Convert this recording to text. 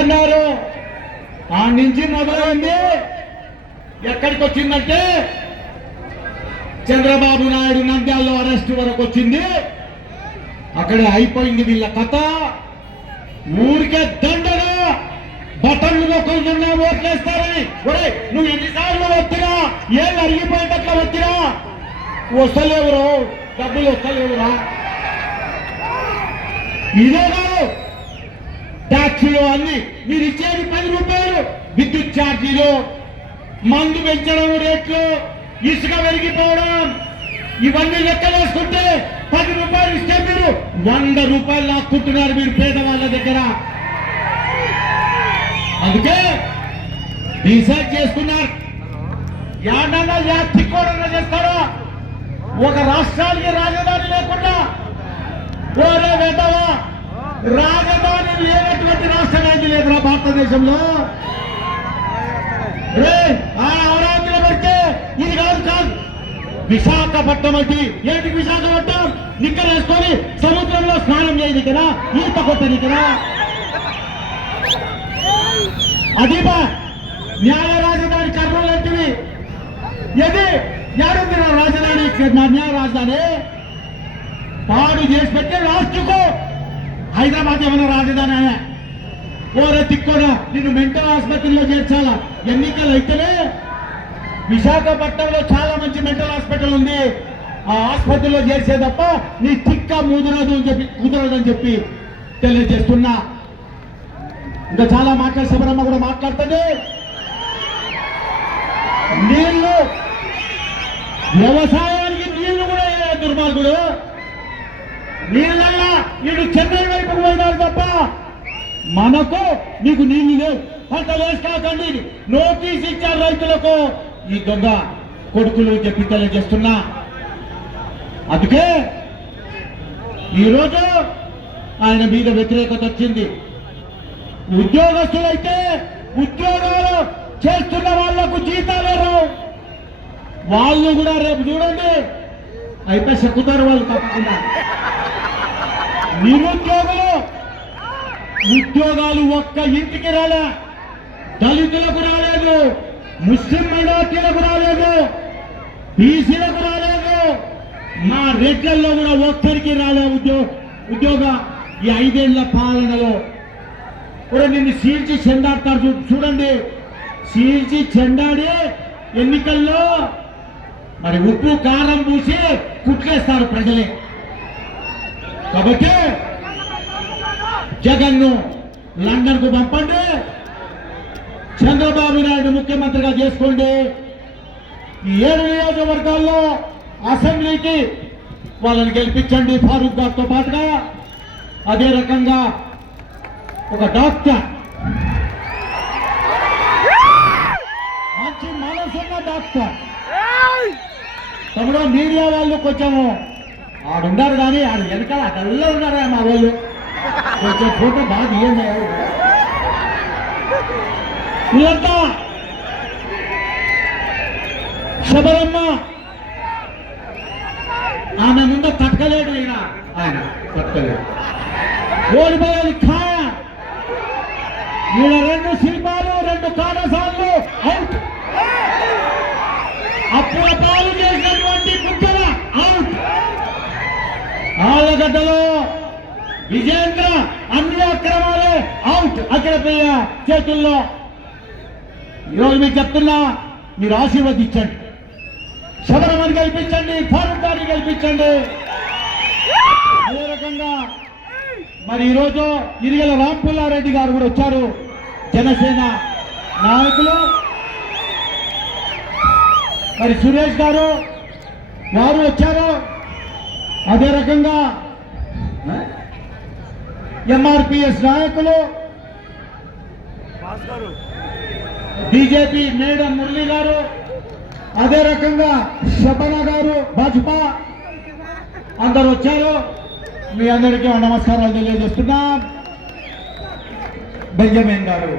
అన్నారు. ఆ నుంచి మొదలైంది. ఎక్కడికి వచ్చిందంటే చంద్రబాబు నాయుడు నంద్యాలలో అరెస్ట్ వరకు వచ్చింది. అక్కడే అయిపోయింది వీళ్ళ కథ. ఊరికే దండగా బటన్లు నొక్కుతున్నా ఓట్లేస్తారని. ఒరే నువ్వు ఎన్నిసార్లు వచ్చినా ఏళ్ళు అరిగిపోయేటట్లా వచ్చినా వస్తలేవురు, డబ్బులు వస్తలేవురా. ఇదే కాదు ట్యాక్సీలు అన్ని మీరు ఇచ్చేది 10 రూపాయలు, విద్యుత్ ఛార్జీలు, మందు పెంచడం రేట్లు, ఇసుక పెరిగిపోవడం, ఇవన్నీ లెక్కలేసుకుంటే 10 రూపాయలు ఇస్తే మీరు 100 రూపాయలు లాక్కుంటున్నారు మీరు పేదవాళ్ళ దగ్గర. అందుకే డిసైడ్ చేసుకున్నారు. యాడన్నా తిక్కోడన్నా చేస్తారా? ఒక రాష్ట్రానికి రాజధాని లేకుండా ఓరే వెదవా, రాజధాని లేనటువంటి రాష్ట్రం ఏంటి లేదురా భారతదేశంలో. అమరావతిలో పెడితే ఇది కాదు విశాఖపట్నం అంటే ఏంటి? విశాఖపట్నం నిక్కలు వేసుకొని సముద్రంలో స్నానం చేయదు కదా, ఈత కొట్టది కదా. అది న్యాయ రాజధాని కర్నూలు లాంటివి. ఏది న్యాయం రాజధాని, న్యాయ రాజధాని పాడు చేసి పెట్టే లాస్ట్కు హైదరాబాద్ ఏమైనా రాజధాని అనే ఓరే తిక్కోడా నిన్ను మెంటల్ ఆసుపత్రిలో చేర్చాలా. ఎన్నికలు అయితేనే విశాఖపట్నంలో చాలా మంచి మెంటల్ హాస్పిటల్ ఉంది, ఆ ఆసుపత్రిలో చేర్చే తప్ప నీ తిక్క కుదరదని చెప్పి తెలియజేస్తున్నా. ఇంకా చాలా మాట్లాడే శబరమ్మ కూడా మాట్లాడుతుంది. నీళ్లు, వ్యవసాయానికి నీళ్లు కూడా దుర్మార్గుడు. నీళ్ళల్లా వీడు చెన్నై వైపుకు పోయినారు తప్ప మనకు నీకు నీళ్లు లేవు. పంట వేసుకోకండి నోటీస్ ఇచ్చారు రైతులకు ఈ దొంగ కొడుకులు చెప్పి తెలియజేస్తున్నా. అందుకే ఈరోజు ఆయన మీద వ్యతిరేకత వచ్చింది. ఉద్యోగస్తులైతే ఉద్యోగాలు చేస్తున్న వాళ్లకు జీతాలు రావు. వాళ్ళు కూడా రేపు చూడండి అయిపోయి చెక్కుతారు వాళ్ళు తప్పకుండా. నిరుద్యోగులు ఉద్యోగాలు ఒక్క ఇంటికి రాలే, దళితులకు రాలేదు, ముస్లిం మైనార్టీలకు రాలేదు, బీసీలకు రాలేదు, మా రెడ్లలో కూడా ఒక్కరికి రాలే ఉద్యోగ. ఈ 5 ఏళ్ల పాలనలో కూడా నిన్ను సీల్చి చెండాడతారు చూడండి. సీల్చి చెండాడి ఎన్నికల్లో మరి ఉప్పు కారం పూసి కుట్లేస్తారు ప్రజలే. కాబట్టి జగన్ను లండన్ కు పంపండి, చంద్రబాబు నాయుడు ముఖ్యమంత్రిగా చేసుకోండి. ఈ 7 నియోజకవర్గాల్లో అసెంబ్లీకి వాళ్ళని గెలిపించండి ఫారూక్ గారితో పాటుగా. అదే రకంగా ఒక డాక్టర్, మంచి మనసున్న డాక్టర్. తమలో మీడియా వాళ్ళు కొంచెము ఆడున్నారు కానీ ఆడు వెనకాల అదల్లా ఉన్నారా మా వాళ్ళు, కొంచెం ఫోటో బాగా తీయండి. ఇదంతా శబరమ్మ ఆమె ముందు తట్టలేడు, ఆయన తట్టలేడు, ఓడిపోయేది ఖాయ. ఈడ 2 శిల్పాలు 2 కాడసార్లు అవుట్. అప్పుల పాలు చేసినటువంటి కుక్కల అవుట్. ఆళ్ళగడ్డలో విజేంద్ర అన్ని అక్రమాలే అవుట్. అఖిలప్రియ చేతుల్లో. ఈరోజు మీకు చెప్తున్నా, మీరు ఆశీర్వదించండి, శబరమని గెలిపించండి, ఫారూక్ గారిని గెలిపించండి. అదే రకంగా మరి ఈరోజు ఇరిగల రాంపుల్లారెడ్డి గారు కూడా వచ్చారు, జనసేన నాయకులు. మరి సురేష్ గారు వారు వచ్చారు. అదే రకంగా ఎంఆర్పిఎస్ నాయకులు, బీజేపీ మేడం మురళి గారు, అదే రకంగా శబన గారు భాజపా అందరు వచ్చారు. మీ అందరికీ నమస్కారాలు తెలియజేస్తున్నాం. బెంజమిన్ గారు